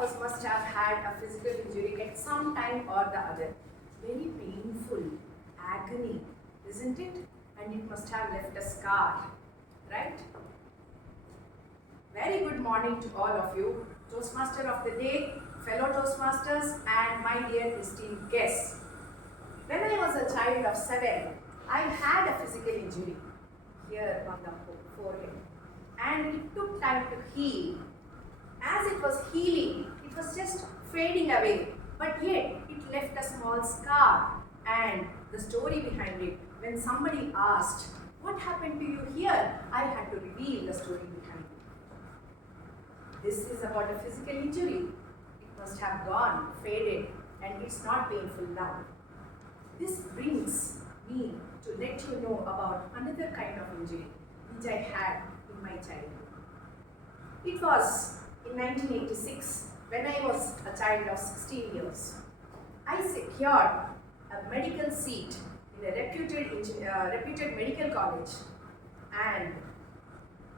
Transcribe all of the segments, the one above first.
of us must have had a physical injury at some time or the other. Very painful, agony, isn't it? And it must have left a scar, right? Very good morning to all of you, Toastmaster of the day, fellow Toastmasters, and my dear esteemed guests. When I was a child of 7, I had a physical injury here on the forehead, and it took time to heal. As it was healing, it was just fading away, but yet it left a small scar. And the story behind it, when somebody asked, "What happened to you here?" I had to reveal the story behind it. This is about a physical injury. It must have gone, faded, and it's not painful now. This brings me to let you know about another kind of injury which I had in my childhood. It was in 1986, when I was a child of 16 years. I secured a medical seat in a reputed medical college, and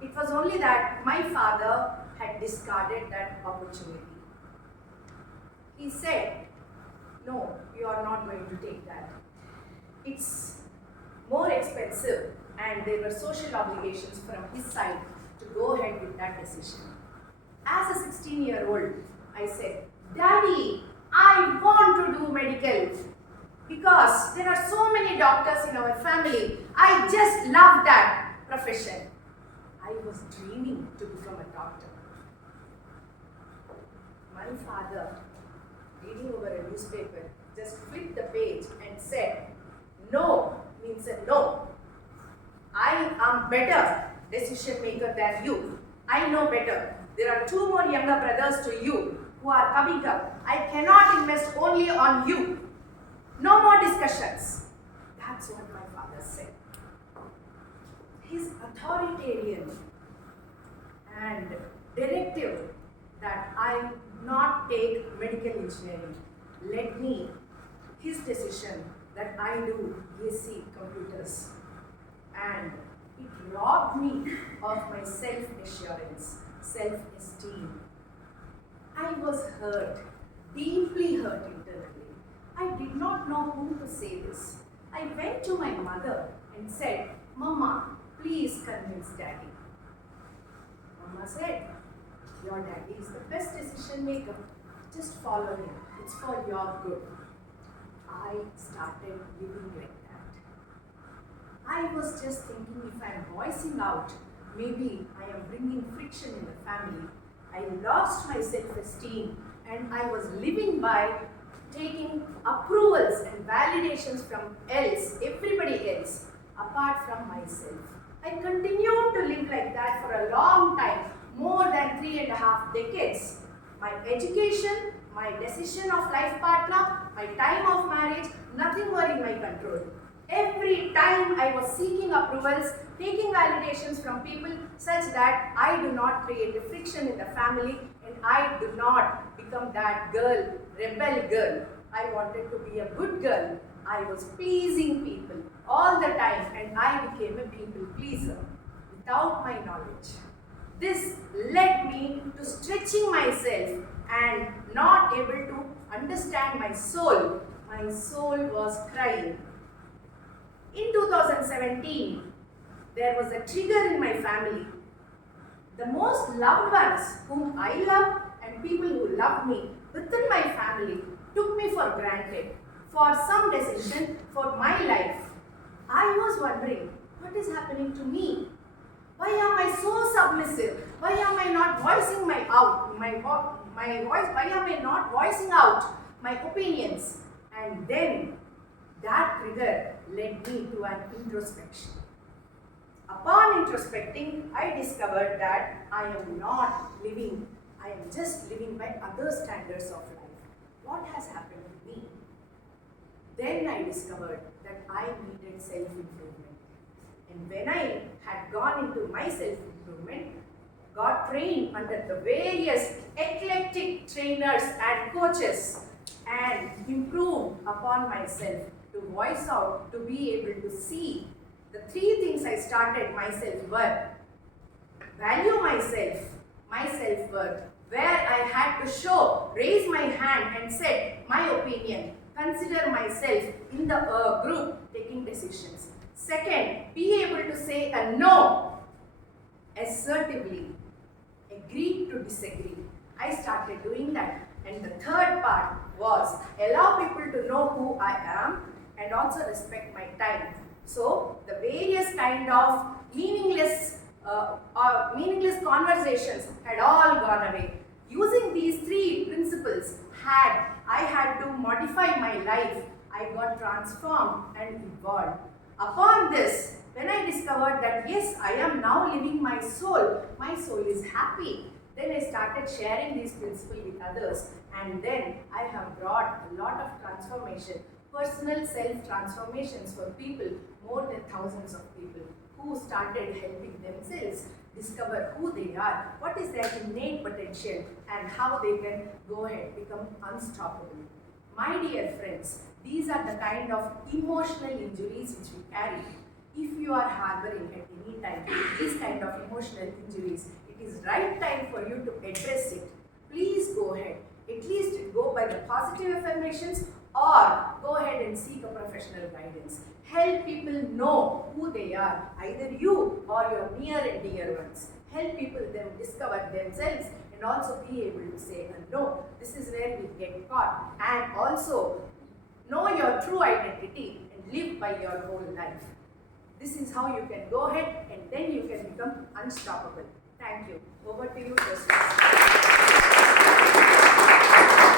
it was only that my father had discarded that opportunity. He said, "No, you are not going to take that. It's more expensive," and there were social obligations from his side to go ahead with that decision. As a 16-year-old, I said, "Daddy, I want to do medical because there are so many doctors in our family. I just love that profession." I was dreaming to become a doctor. My father, reading over a newspaper, just flipped the page and said, "No means a no. I am better decision maker than you. I know better. There are 2 more younger brothers to you who are coming up. I cannot invest only on you. No more discussions." That's what my father said. His authoritarian and directive that I not take medical engineering led me his decision that I do BSc computers, and it robbed me of my self-assurance, self-esteem. I was hurt, deeply hurt internally. I did not know whom to say this. I went to my mother and said, "Mama, please convince Daddy." Mama said, "Your daddy is the best decision maker. Just follow him. It's for your good." I started living like that. I was just thinking, if I am voicing out, maybe I am bringing friction in the family. I lost my self-esteem, and I was living by taking approvals and validations from everybody else, apart from myself. I continued to live like that for a long time, more than 3.5 decades. My education, my decision of life partner, my time of marriage, nothing were in my control. Every time I was seeking approvals, taking validations from people such that I do not create a friction in the family and I do not become that girl, rebel girl. I wanted to be a good girl. I was pleasing people all the time, and I became a people pleaser without my knowledge. This led me to stretching myself and not able to understand my soul. My soul was crying. In 2017, there was a trigger in my family. The most loved ones whom I love and people who love me within my family took me for granted for some decision for my life. I was wondering, what is happening to me? Why am I so submissive? Why am I not voicing my voice? Why am I not voicing out my opinions? And then that trigger led me to an introspection. Upon introspecting, I discovered that I am not living, I am just living by other standards of life. What has happened to me? Then I discovered that I needed self-improvement. And when I had gone into my self-improvement, got trained under the various eclectic trainers and coaches, and improved upon myself to voice out, to be able to see the 3 things I started myself were: value myself, my self-worth, where I had to raise my hand and said my opinion, consider myself in the group taking decisions. Second, be able to say a no assertively, agree to disagree. I started doing that. And the third part was allow people to know who I am and also respect my time. So the various kind of meaningless conversations had all gone away. Using these three principles, I had to modify my life. I got transformed and evolved. Upon this, when I discovered that yes, I am now living my soul is happy. Then I started sharing these principles with others, and then I have brought a lot of transformation, personal self-transformations for people, more than thousands of people who started helping themselves discover who they are, what is their innate potential, and how they can go ahead become unstoppable. My dear friends, these are the kind of emotional injuries which we carry. If you are harboring at any time these kind of emotional injuries, it is right time for you to address it. Please go ahead. At least go by the positive affirmations or go ahead and seek a professional guidance. Help people know who they are, either you or your near and dear ones. Help people them discover themselves and also be able to say no. This is where we get caught. And also know your true identity and live by your whole life. This is how you can go ahead and then you can become unstoppable. Thank you. Over to you, President.